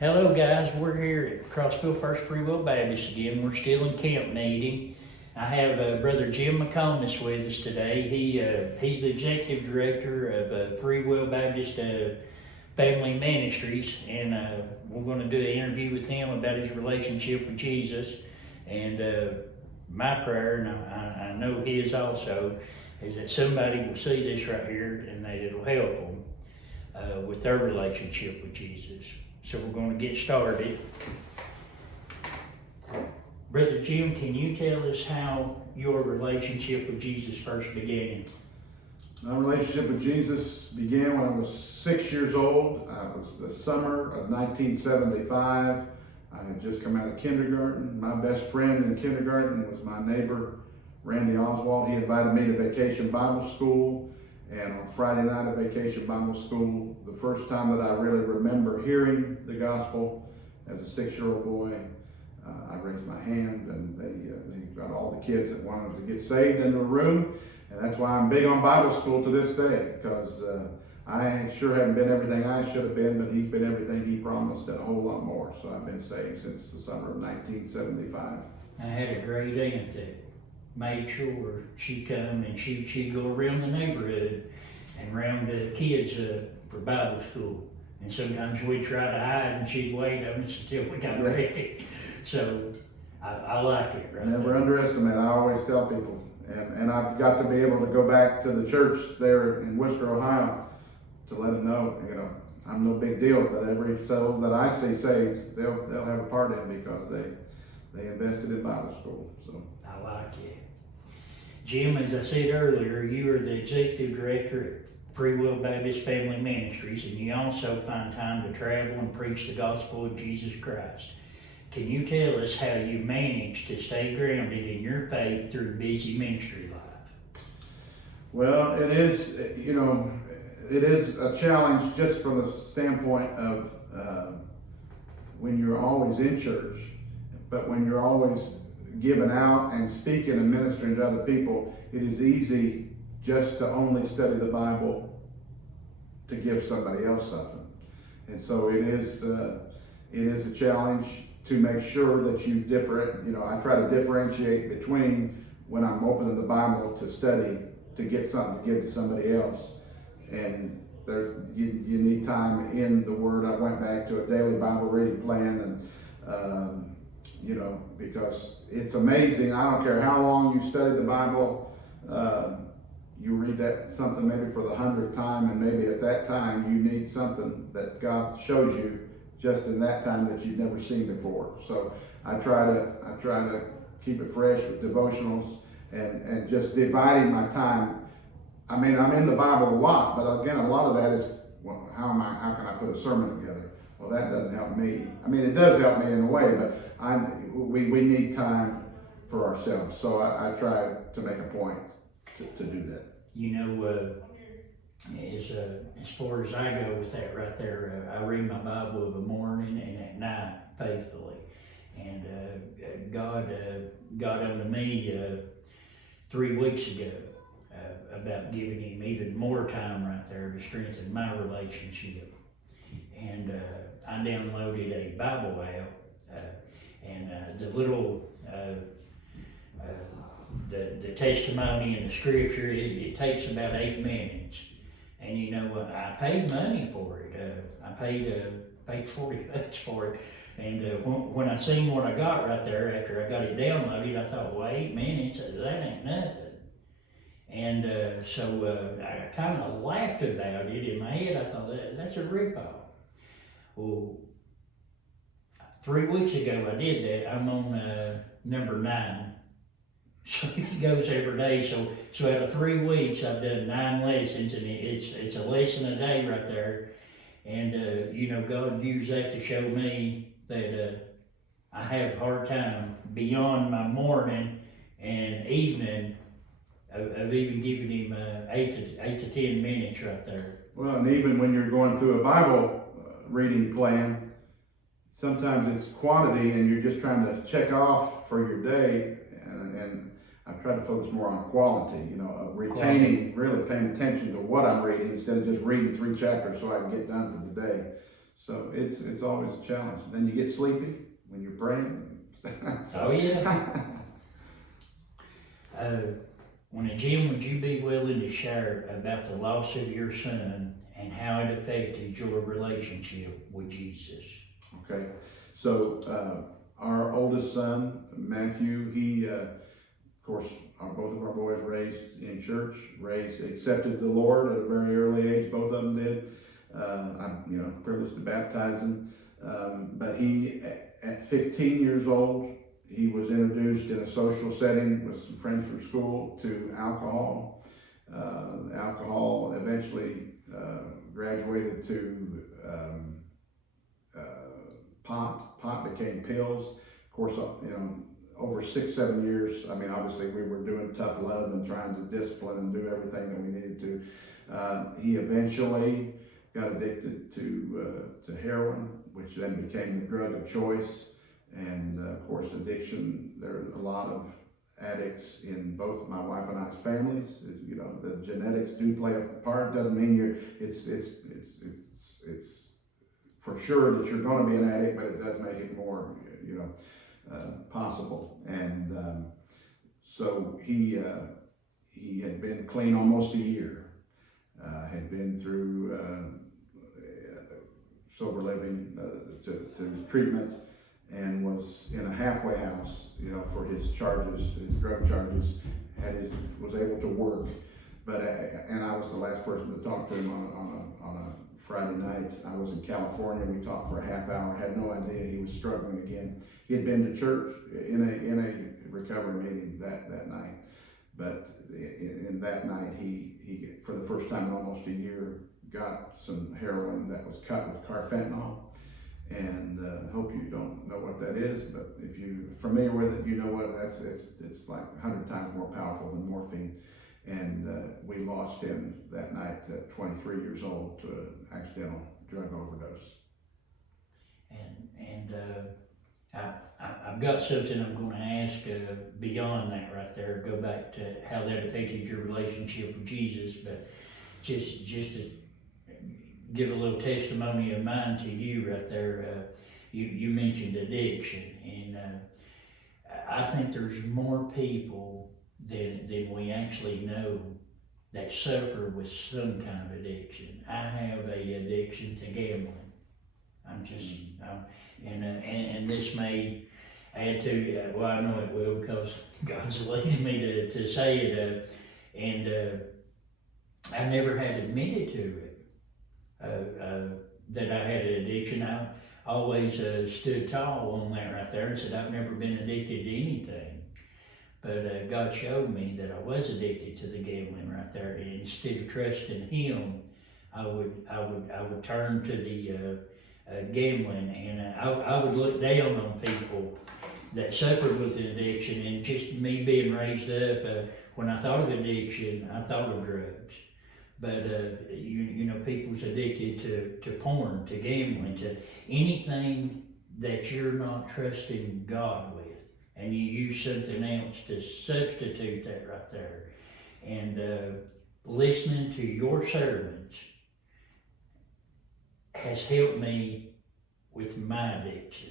Hello guys, we're here at Crossville First Free Will Baptist again. We're still in camp meeting. I have Brother Jim McComas with us today. He's the executive director of Free Will Baptist Family Ministries, and we're going to do an interview with him about his relationship with Jesus. And my prayer, and I know his also, is that somebody will see this right here and that it'll help them with their relationship with Jesus. So we're going to get started. Brother Jim, can you tell us how your relationship with Jesus first began? My relationship with Jesus began when I was 6 years old. It was the summer of 1975. I had just come out of kindergarten. My best friend in kindergarten was my neighbor, Randy Oswald. He invited me to Vacation Bible School. And on Friday night at Vacation Bible School, the first time that I really remember hearing the gospel as a 6-year-old boy, I raised my hand, and they got all the kids that wanted to get saved into a room. And that's why I'm big on Bible school to this day, because I sure haven't been everything I should have been, but he's been everything he promised and a whole lot more. So I've been saved since the summer of 1975. I had a great aunt that made sure she'd come and she'd go around the neighborhood and round the kids for Bible school. And sometimes we'd try to hide and she'd wait on us until we got ready. So I like it, right? Never underestimate. I always tell people. And I've got to be able to go back to the church there in Worcester, Ohio, to let them know, I'm no big deal, but every soul that I see saved, they'll have a part in because they invested in Bible school. So I like it. Jim, as I said earlier, you are the executive director at Free Will Baptist Family Ministries, and you also find time to travel and preach the gospel of Jesus Christ. Can you tell us how you manage to stay grounded in your faith through busy ministry life? Well, it is a challenge just from the standpoint of when you're always in church, but when you're always giving out and speaking and ministering to other people, it is easy just to only study the Bible to give somebody else something. And so it is a challenge to make sure that you I try to differentiate between when I'm opening the Bible to study to get something to give to somebody else, and you need time in the Word. I went back to a daily Bible reading plan, and because it's amazing. I don't care how long you study the Bible, you read that something maybe for the 100th time, and maybe at that time you need something that God shows you just in that time that you've never seen before. So I try to keep it fresh with devotionals and just dividing my time. I mean, I'm in the Bible a lot, but again, a lot of that is, well, how can I put a sermon together? Well, that doesn't help me. I mean, it does help me in a way, but we need time for ourselves. So I try to make a point to do that. As far as I go with that right there, I read my Bible of a morning and at night faithfully. And God got unto me 3 weeks ago about giving him even more time right there to strengthen my relationship. And I downloaded a Bible app, and the little the testimony and the scripture, it takes about 8 minutes. And I paid money for it. I paid $40 for it. And when I seen what I got right there after I got it downloaded, I thought, well, 8 minutes, that ain't nothing. And so I kind of laughed about it in my head. I thought, that's a ripoff. Well, 3 weeks ago I did that. I'm on number 9. So it goes every day. So out of 3 weeks, I've done 9 lessons, and it's a lesson a day right there. And God used that to show me that I have a hard time beyond my morning and evening of even giving him 8 to 10 minutes right there. Well, and even when you're going through a Bible reading plan, sometimes it's quantity, and you're just trying to check off for your day, and I've tried to focus more on quality, retaining, really paying attention to what I'm reading instead of just reading 3 chapters so I can get done for the day. So it's always a challenge. Then you get sleepy when you're praying. Oh, yeah. Jim, would you be willing to share about the loss of your son and how it affected your relationship with Jesus? Okay, so our oldest son, Matthew, he, of course, both of our boys raised in church, accepted the Lord at a very early age. Both of them did. I'm, privileged to baptize him. But he, at 15 years old, he was introduced in a social setting with some friends from school to alcohol. Alcohol eventually graduated to pot. Pot became pills. Of course, over 6-7 years, obviously we were doing tough love and trying to discipline and do everything that we needed to. He eventually got addicted to heroin, which then became the drug of choice. And of course, addiction, there are a lot of addicts in both my wife and I's families. The genetics do play a part. Doesn't mean it's for sure that you're going to be an addict, but it does make it more, possible. And so he had been clean almost a year. Had been through sober living to treatment, and was in a halfway house, for his charges, his drug charges. Was able to work, but and I was the last person to talk to him on a Friday night. I was in California. We talked for a half hour. Had no idea he was struggling again. He had been to church in a recovery meeting that night, but in that night he for the first time in almost a year got some heroin that was cut with carfentanil. And hope you don't know what that is, but if you're familiar with it, you know what it's like 100 times more powerful than morphine. And we lost him that night at 23 years old to an accidental drug overdose. And I've got something I'm going to ask beyond that right there. Go back to how that affected your relationship with Jesus, but just to give a little testimony of mine to you right there. You mentioned addiction, and I think there's more people than we actually know that suffer with some kind of addiction. I have a addiction to gambling. And this may add to, well, I know it will because God's led me to say it, and I never had admitted to it. That I had an addiction. I always stood tall on that right there and said I've never been addicted to anything. But God showed me that I was addicted to the gambling right there. And instead of trusting Him, I would turn to the gambling, and I would look down on people that suffered with an addiction. And just me being raised up, when I thought of addiction, I thought of drugs. But people's addicted to porn, to gambling, to anything that you're not trusting God with, and you use something else to substitute that right there. And listening to your sermons has helped me with my addiction.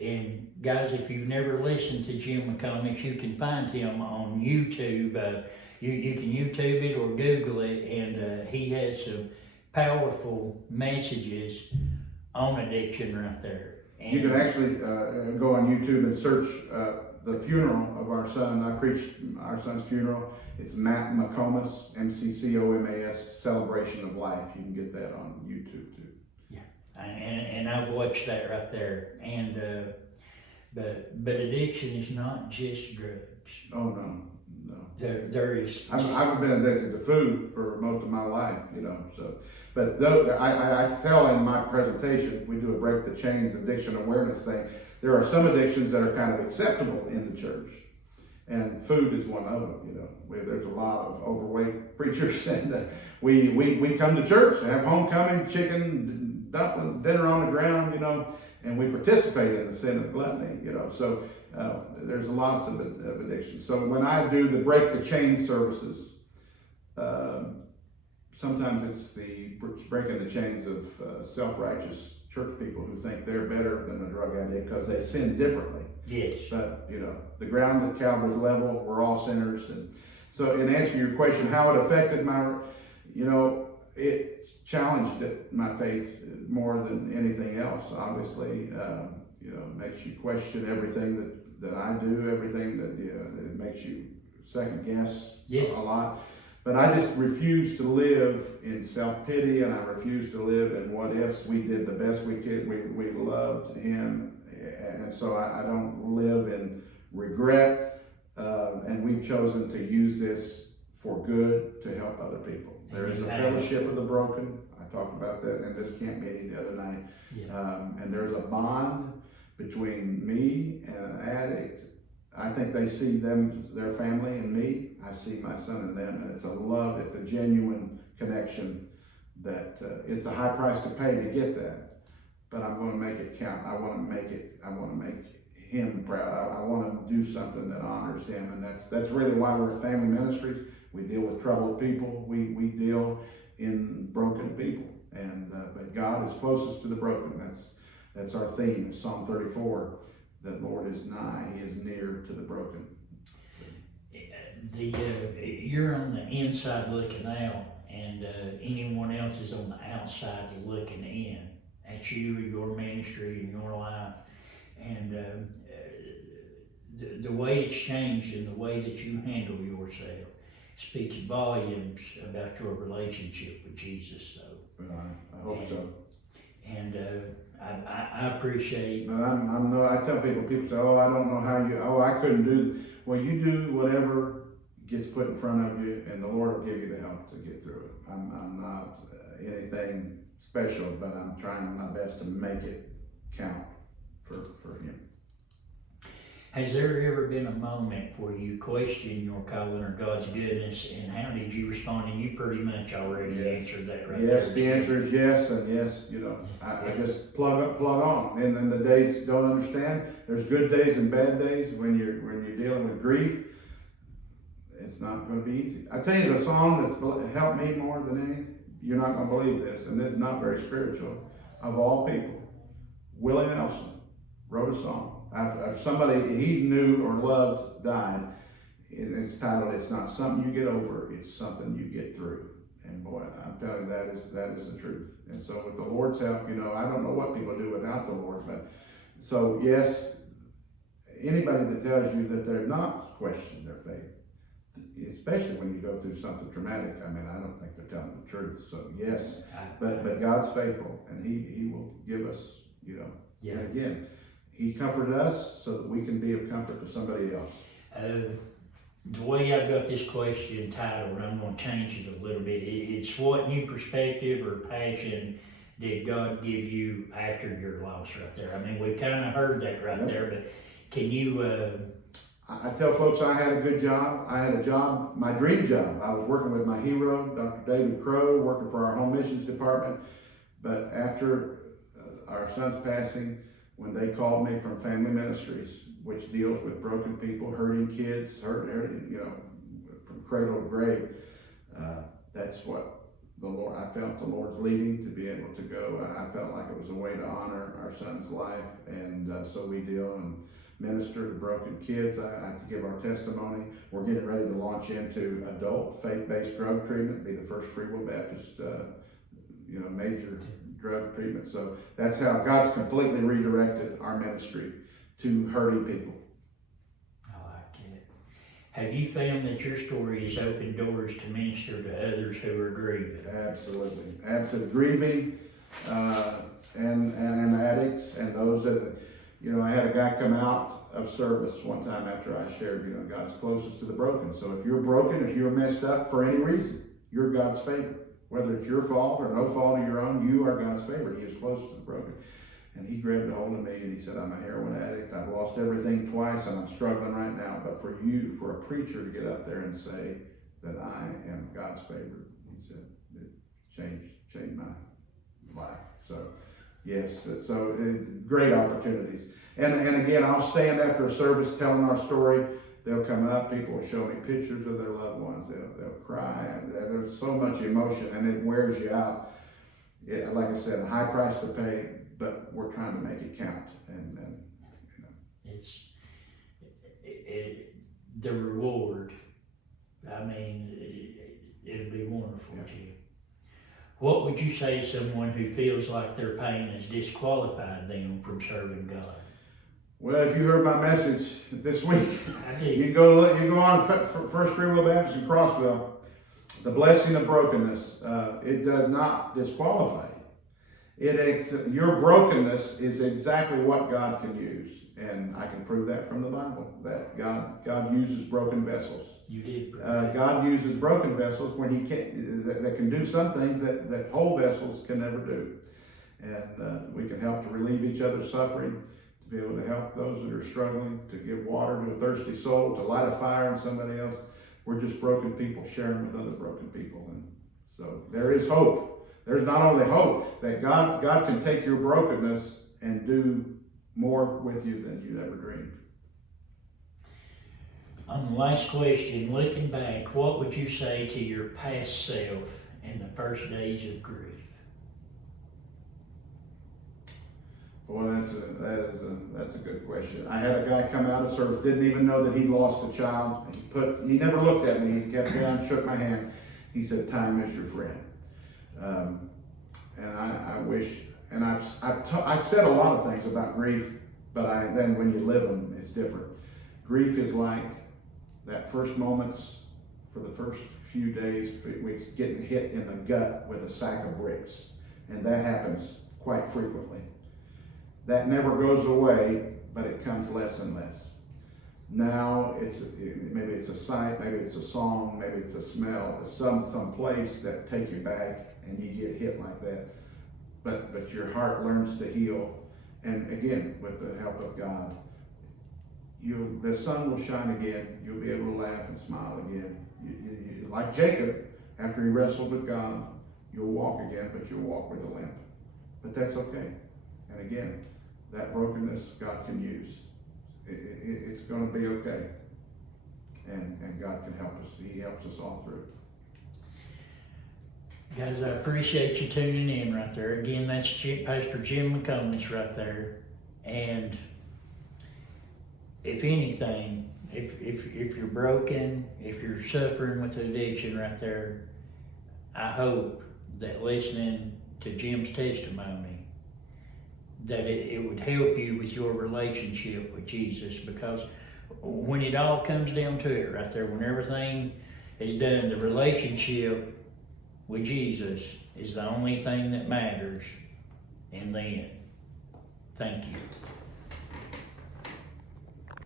And guys, if you've never listened to Jim McComas, you can find him on YouTube. You can YouTube it or Google it, and he has some powerful messages on addiction right there. And you can actually go on YouTube and search the funeral of our son. I preached our son's funeral. It's Matt McComas, McComas, Celebration of Life. You can get that on YouTube too. Yeah, and I've watched that right there. And but addiction is not just drugs. Oh no. There is. I've been addicted to food for most of my life, So, but though I tell in my presentation, we do a break the chains addiction awareness thing. There are some addictions that are kind of acceptable in the church, and food is one of them. There's a lot of overweight preachers, and we come to church, have homecoming, chicken, dumpling, dinner on the ground, and we participate in the sin of gluttony, So there's lots of addictions. So when I do the break the chain services, sometimes it's breaking the chains of self-righteous church people who think they're better than a drug addict because they sin differently. Yes. But, the ground at Calvary's level, we're all sinners. And so in answer to your question, how it affected it challenged my faith more than anything else, obviously. Makes you question everything that I do, everything that, it makes you second guess a lot. But I just refuse to live in self-pity, and I refuse to live in what ifs. We did the best we could. We loved him, and so I don't live in regret. And we've chosen to use this for good to help other people. There is a fellowship of the broken. I talked about that in this camp meeting the other night. And there's a bond between me and an addict. I think they see their family in me. I see my son in them, and it's a love, it's a genuine connection that it's a high price to pay to get that. But I'm going to make it count. I want to make him proud. I want to do something that honors him, and that's really why we're Family Ministries. We deal with troubled people. We deal in broken people, and but God is closest to the broken. That's our theme. Psalm 34. The Lord is nigh, he is near to the broken. You're on the inside looking out, and anyone else is on the outside looking in at you, your ministry, and your life. And the way it's changed and the way that you handle yourself speaks volumes about your relationship with Jesus, though. I hope so. And I appreciate. I tell people say, I don't know how I couldn't do. Well, you do whatever gets put in front of you, and the Lord will give you the help to get through it. I'm not anything special, but I'm trying my best to make it count for him. Has there ever been a moment where you question your calling or God's goodness, and how did you respond? And you pretty much already answered that right there. Yes, the answer is yes, and yes, I just plug on. And then the days don't understand. There's good days and bad days when you're dealing with grief. It's not going to be easy. I tell you, the song that's helped me more than anything, you're not going to believe this, and this is not very spiritual, of all people, Willie Nelson wrote a song. Somebody he knew or loved died. It's titled, "It's Not Something You Get Over, It's Something You Get Through." And boy, I'm telling you, that is the truth. And so with the Lord's help, I don't know what people do without the Lord. But so yes, anybody that tells you that they're not questioning their faith, especially when you go through something traumatic, I don't think they're telling the truth. So yes, but God's faithful, and He will give us, and again, He comforted us so that we can be of comfort to somebody else. The way I've got this question titled, I'm going to change it a little bit. It's what new perspective or passion did God give you after your loss right there? We've kind of heard that right there, but can you... I tell folks I had a good job. I had a job, my dream job. I was working with my hero, Dr. David Crow, working for our home missions department. But after our son's passing, when they called me from Family Ministries, which deals with broken people, hurting kids, hurting, from cradle to grave, that's what I felt the Lord's leading to be able to go. I felt like it was a way to honor our son's life, and so we deal and minister to broken kids. I have to give our testimony. We're getting ready to launch into adult faith-based drug treatment, be the first Free Will Baptist, major drug treatment. So that's how God's completely redirected our ministry to hurting people. I like it. Have you found that your story has opened doors to minister to others who are grieving? Absolutely. Grieving, and addicts, and those that, I had a guy come out of service one time after I shared, God's closest to the broken. So if you're broken, if you're messed up for any reason, you're God's favorite. Whether it's your fault or no fault of your own, you are God's favorite. He is close to the broken. And he grabbed a hold of me and he said, "I'm a heroin addict. I've lost everything twice and I'm struggling right now. But for you, for a preacher to get up there and say that I am God's favorite," he said, it changed my life. So yes, so great opportunities. And again, I'll stand after a service telling our story. They'll come up, people will show me pictures of their loved ones, they'll cry, and there's so much emotion and it wears you out. Like I said, a high price to pay, but we're trying to make it count. And It's, the reward, I mean, it'll be wonderful, Yeah. Jim. What would you say to someone who feels like their pain has disqualified them from serving God? well, if you heard my message this week, I do. you go on First Free Will Baptist in Crossville. The blessing of brokenness, it does not disqualify you. Your brokenness is exactly what God can use, and I can prove that from the Bible. That God uses broken vessels. You did. God uses broken vessels when He can that can do some things that whole vessels can never do, and we can help to relieve each other's suffering, to be able to help those that are struggling, to give water to a thirsty soul, to light a fire in somebody else. We're just broken people sharing with other broken people, and so there is hope. There's not only hope that God can take your brokenness and do more with you than you ever dreamed. On the last question, looking back, what would you say to your past self in the first days of grief? Boy, that's a good question. I had a guy come out of service, didn't even know that he lost a child. He never looked at me. He kept down, shook my hand. He said, "Time is your friend." And I wish, and I said a lot of things about grief, but then when you live them, it's different. Grief is like that first moments for the first few days, weeks, getting hit in the gut with a sack of bricks, and that happens quite frequently. That never goes away, but it comes less and less. Now maybe it's a sight, maybe it's a song, maybe it's a smell, some place that take you back, and you get hit like that. But your heart learns to heal, and again, with the help of God, the sun will shine again. You'll be able to laugh and smile again. You, like Jacob, after he wrestled with God, you'll walk again, but you'll walk with a limp. But that's okay. And again, that brokenness God can use. It's going to be okay. And God can help us. He helps us all through. Guys, I appreciate you tuning in right there. Again, that's Pastor Jim McComas right there. And if anything, if you're broken, if you're suffering with addiction right there, I hope that listening to Jim's testimony, that it would help you with your relationship with Jesus, because when it all comes down to it right there, when everything is done, the relationship with Jesus is the only thing that matters in the end. Thank you.